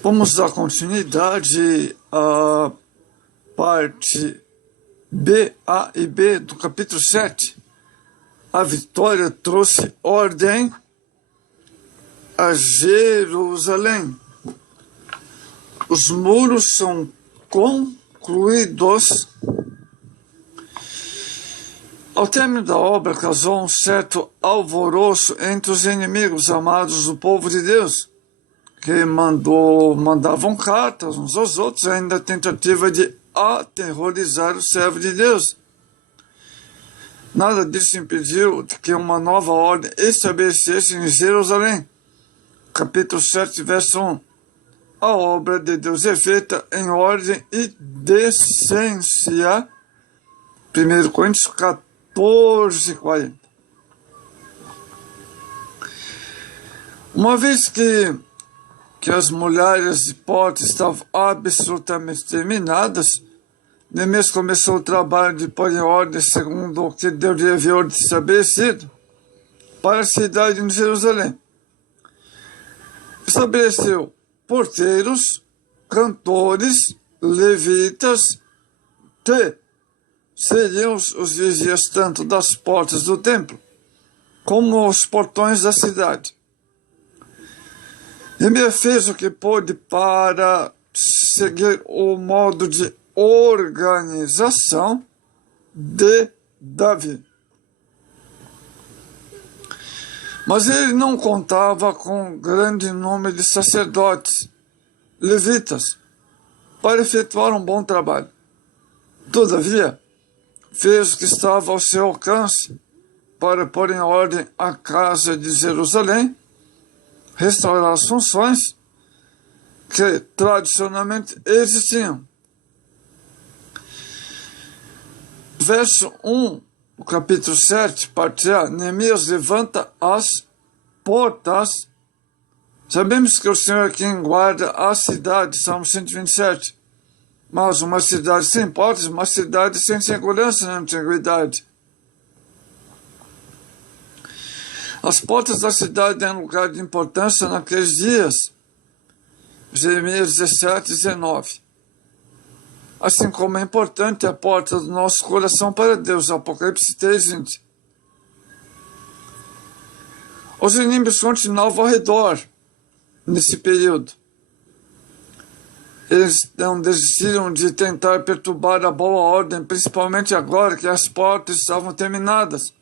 Vamos dar continuidade à parte B, A e B do capítulo 7. A vitória trouxe ordem a Jerusalém. Os muros são concluídos. Ao término da obra, causou um certo alvoroço entre os inimigos amados do povo de Deus, que mandavam cartas uns aos outros, ainda a tentativa de aterrorizar o servo de Deus. Nada disso impediu que uma nova ordem estabelecesse em Jerusalém. Capítulo 7, verso 1. A obra de Deus é feita em ordem e decência. 1 Coríntios 14, 40. Uma vez que as muralhas de portas estavam absolutamente terminadas, Neemias começou o trabalho de pôr em ordem, segundo o que Deus havia estabelecido, para a cidade de Jerusalém. Estabeleceu porteiros, cantores, levitas, que seriam os vigias tanto das portas do templo, como os portões da cidade. Neemias fez o que pôde para seguir o modo de organização de Davi. Mas ele não contava com um grande número de sacerdotes, levitas, para efetuar um bom trabalho. Todavia, fez o que estava ao seu alcance para pôr em ordem a casa de Jerusalém, restaurar as funções que tradicionalmente existiam. Verso 1, do capítulo 7, parte A, Neemias levanta as portas. Sabemos que o Senhor é quem guarda a cidade, Salmo 127. Mas uma cidade sem portas, uma cidade sem segurança na antiguidade. As portas da cidade eram um lugar de importância naqueles dias. Jeremias 17, 19. Assim como é importante a porta do nosso coração para Deus. Apocalipse 3, 20. Os inimigos continuavam ao redor nesse período. Eles não desistiram de tentar perturbar a boa ordem, principalmente agora que as portas estavam terminadas.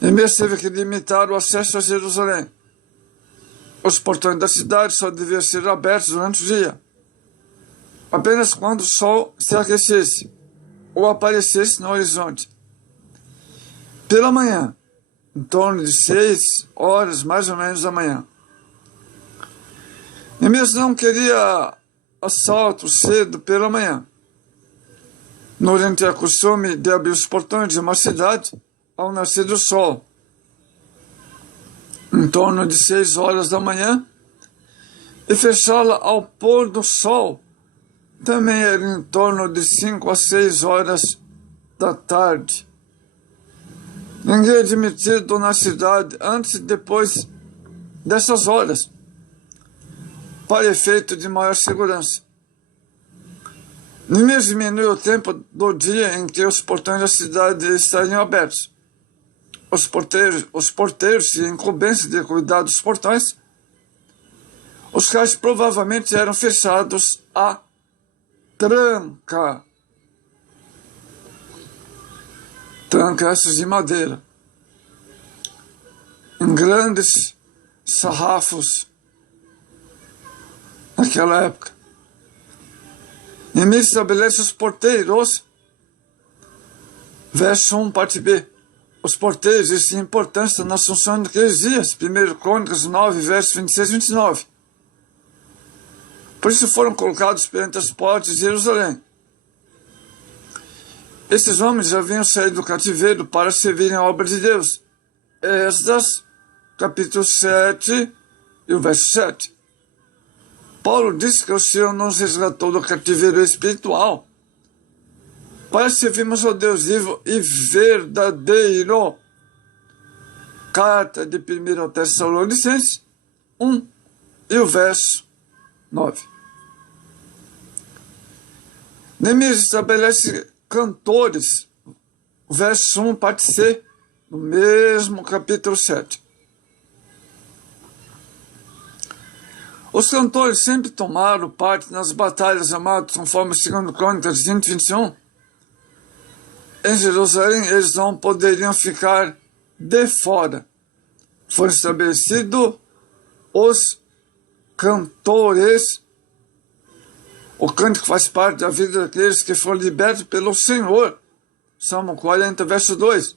Neemias teve que limitar o acesso a Jerusalém. Os portões da cidade só deviam ser abertos durante o dia, apenas quando o sol se aquecesse ou aparecesse no horizonte. Pela manhã, em torno de 6 horas mais ou menos da manhã. Neemias não queria assalto cedo pela manhã. No Oriente é costume de abrir os portões de uma cidade ao nascer do sol, em torno de 6 horas da manhã, e fechá-la ao pôr do sol, também era em torno de 5 a 6 horas da tarde. Ninguém é admitido na cidade antes e depois dessas horas, para efeito de maior segurança. Neemias diminuiu o tempo do dia em que os portões da cidade estariam abertos. Os porteiros tinham incumbência de cuidar dos portões, os quais provavelmente eram fechados a tranca. Tranca essas de madeira, em grandes sarrafos naquela época. Neemias estabelece os porteiros. Verso 1, parte B. Os porteiros tinham importância nas funções daqueles dias. 1 Crônicas 9, versos 26 e 29. Por isso foram colocados perante as portas de Jerusalém. Esses homens haviam saído do cativeiro para servirem a obra de Deus. Esdras, capítulo 7 e o verso 7. Paulo disse que o Senhor nos resgatou do cativeiro espiritual para servirmos ao Deus vivo e verdadeiro. Carta de 1 Tessalonicenses 1, e o verso 9. Neemias estabelece cantores, o verso 1, parte C, no mesmo capítulo 7. Os cantores sempre tomaram parte nas batalhas, amados, conforme 2 Crônicas 20, 21. Em Jerusalém, eles não poderiam ficar de fora. Foram estabelecidos os cantores. O cântico faz parte da vida daqueles que foram libertos pelo Senhor. Salmo 40, verso 2.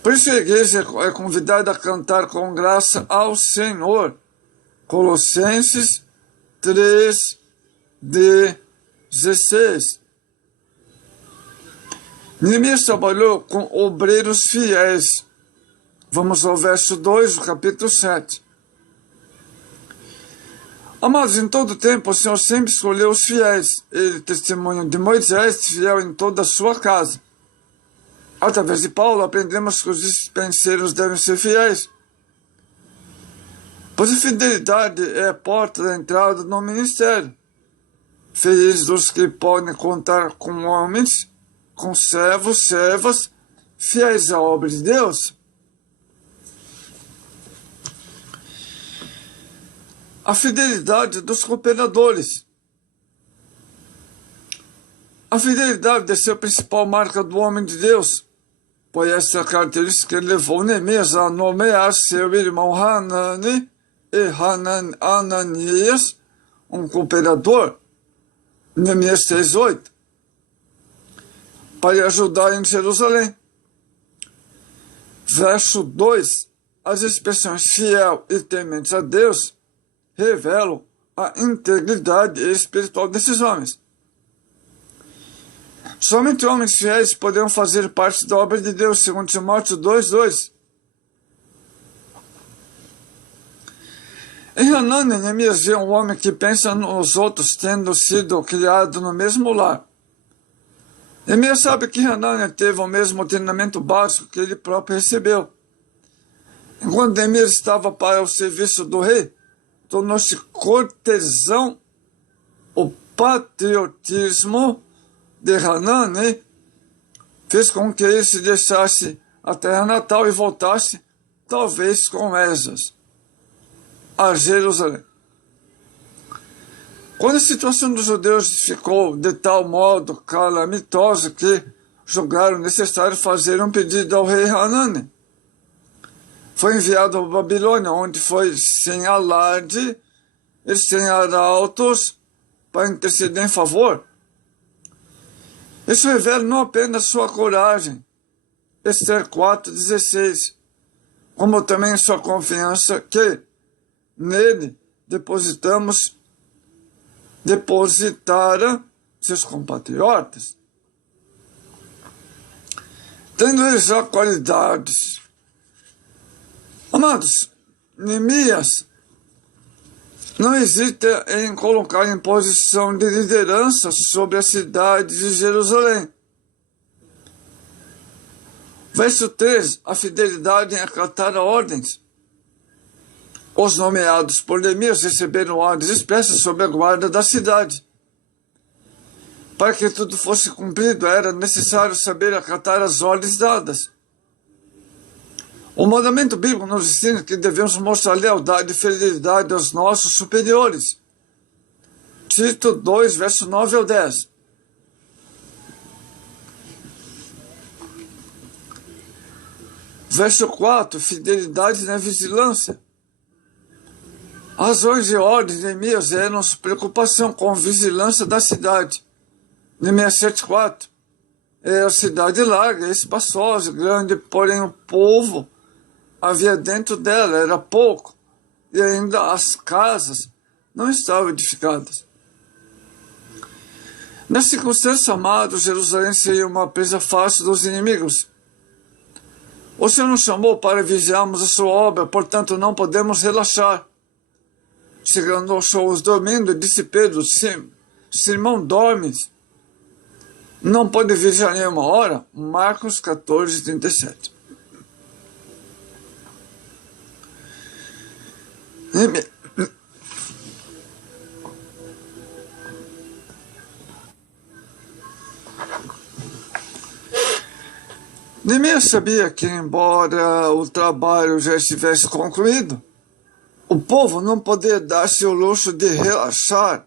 Por isso a igreja é convidada a cantar com graça ao Senhor. Colossenses 3, 16. Neemias trabalhou com obreiros fiéis. Vamos ao verso 2 do capítulo 7. Amados, em todo tempo o Senhor sempre escolheu os fiéis. Ele testemunho de Moisés, fiel em toda a sua casa. Através de Paulo, aprendemos que os dispenseiros devem ser fiéis. Pois a fidelidade é a porta da entrada no ministério. Felizes os que podem contar com homens, com servos, servas, fiéis à obra de Deus. A fidelidade dos cooperadores. A fidelidade deve ser a principal marca do homem de Deus, pois essa característica levou Neemias a nomear seu irmão Hanani e Ananias, um cooperador, Neemias 6:8, para ajudar em Jerusalém. Verso 2, as expressões fiel e tementes a Deus revelam a integridade espiritual desses homens. Somente homens fiéis poderão fazer parte da obra de Deus, segundo Timóteo 2:2. Em Hanani, Neemias vê um homem que pensa nos outros, tendo sido criado no mesmo lar. Neemias sabe que Hanani teve o mesmo treinamento básico que ele próprio recebeu. Enquanto Neemias estava para o serviço do rei, tornou-se cortesão. O patriotismo de Hanani fez com que ele se deixasse a terra natal e voltasse, talvez com Esdras, a Jerusalém. Quando a situação dos judeus ficou de tal modo calamitosa que julgaram necessário fazer um pedido ao rei Hanani, foi enviado à Babilônia, onde foi sem alarde e sem arautos para interceder em favor. Isso revela não apenas sua coragem, Esther 4:16, como também sua confiança que nele depositara seus compatriotas. Tendo eles já qualidades. Amados, Neemias não hesita em colocar em posição de liderança sobre a cidade de Jerusalém. Verso 3, a fidelidade em acatar ordens. Os nomeados por Neemias receberam ordens expressas sobre a guarda da cidade. Para que tudo fosse cumprido, era necessário saber acatar as ordens dadas. O mandamento bíblico nos ensina que devemos mostrar lealdade e fidelidade aos nossos superiores. Tito 2, verso 9 ao 10. Verso 4, fidelidade na vigilância. Razões e ordens de Neemias eram preocupação com a vigilância da cidade. Neemias 7:4. Era a cidade larga, espaçosa, grande, porém o povo havia dentro dela, era pouco, e ainda as casas não estavam edificadas. Nessa circunstância, amados, Jerusalém seria uma presa fácil dos inimigos. O Senhor nos chamou para vigiarmos a sua obra, portanto não podemos relaxar. Chegando aos shows dormindo, disse Pedro, Simão, dormes? Não pode vigiar nenhuma hora? Marcos 14:37. Neemias sabia que, embora o trabalho já estivesse concluído, o povo não podia dar-se o luxo de relaxar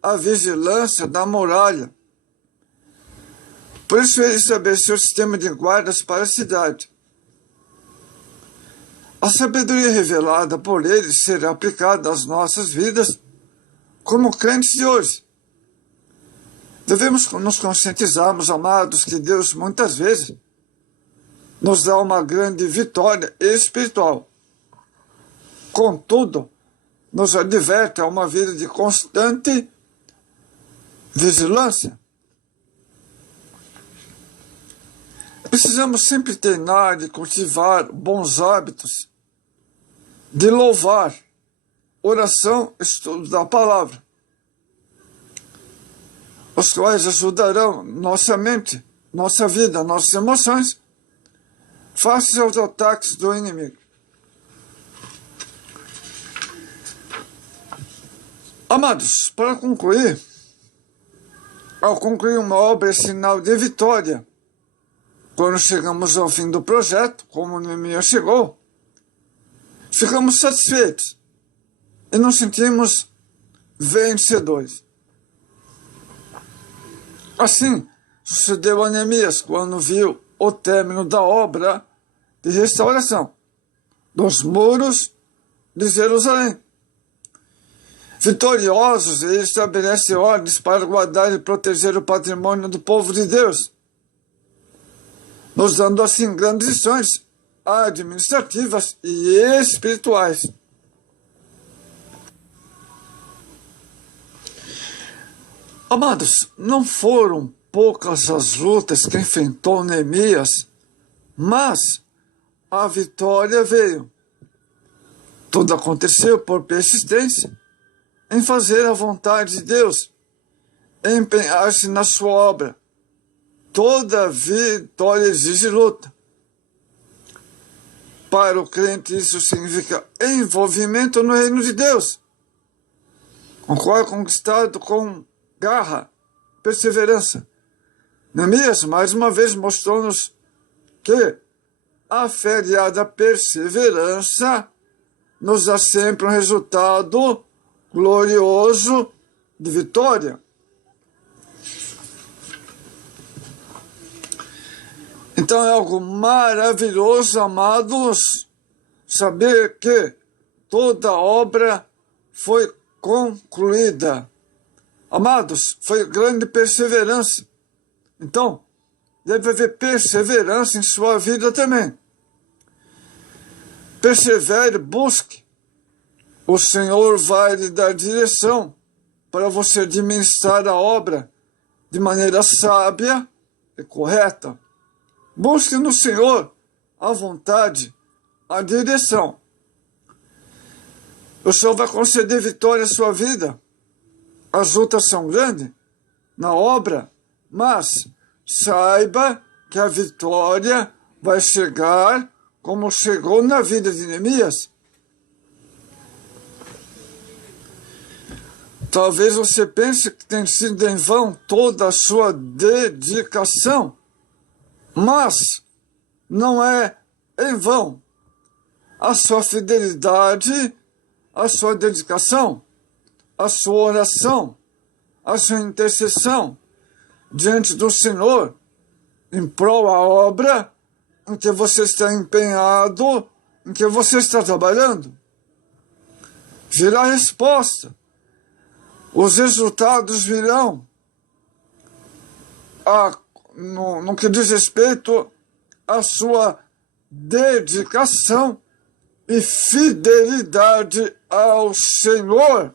a vigilância da muralha. Por isso ele estabeleceu o sistema de guardas para a cidade. A sabedoria revelada por ele será aplicada às nossas vidas como crentes de hoje. Devemos nos conscientizarmos, amados, que Deus muitas vezes nos dá uma grande vitória espiritual. Contudo, nos adverte a uma vida de constante vigilância. Precisamos sempre treinar e cultivar bons hábitos de louvar, oração, estudo da palavra, os quais ajudarão nossa mente, nossa vida, nossas emoções, face aos ataques do inimigo. Amados, para concluir, ao concluir uma obra é sinal de vitória. Quando chegamos ao fim do projeto, como Neemias chegou, ficamos satisfeitos e nos sentimos vencedores. Assim, sucedeu a Neemias quando viu o término da obra de restauração dos muros de Jerusalém. Vitoriosos, ele estabelece ordens para guardar e proteger o patrimônio do povo de Deus, nos dando assim grandes lições administrativas e espirituais. Amados, não foram poucas as lutas que enfrentou Neemias, mas a vitória veio. Tudo aconteceu por persistência em fazer a vontade de Deus, em empenhar-se na sua obra. Toda vitória exige luta. Para o crente, isso significa envolvimento no reino de Deus, o qual é conquistado com garra, perseverança. Neemias, mais uma vez, mostrou-nos que a feriada perseverança nos dá sempre um resultado glorioso de vitória. Então é algo maravilhoso, amados, saber que toda obra foi concluída. Amados, foi grande perseverança. Então, deve haver perseverança em sua vida também. Persevere, busque. O Senhor vai lhe dar direção para você administrar a obra de maneira sábia e correta. Busque no Senhor a vontade, a direção. O Senhor vai conceder vitória à sua vida. As lutas são grandes na obra, mas saiba que a vitória vai chegar como chegou na vida de Neemias. Talvez você pense que tem sido em vão toda a sua dedicação, mas não é em vão. A sua fidelidade, a sua dedicação, a sua oração, a sua intercessão diante do Senhor, em prol da obra em que você está empenhado, em que você está trabalhando, virá a resposta. Os resultados virão no que diz respeito à sua dedicação e fidelidade ao Senhor.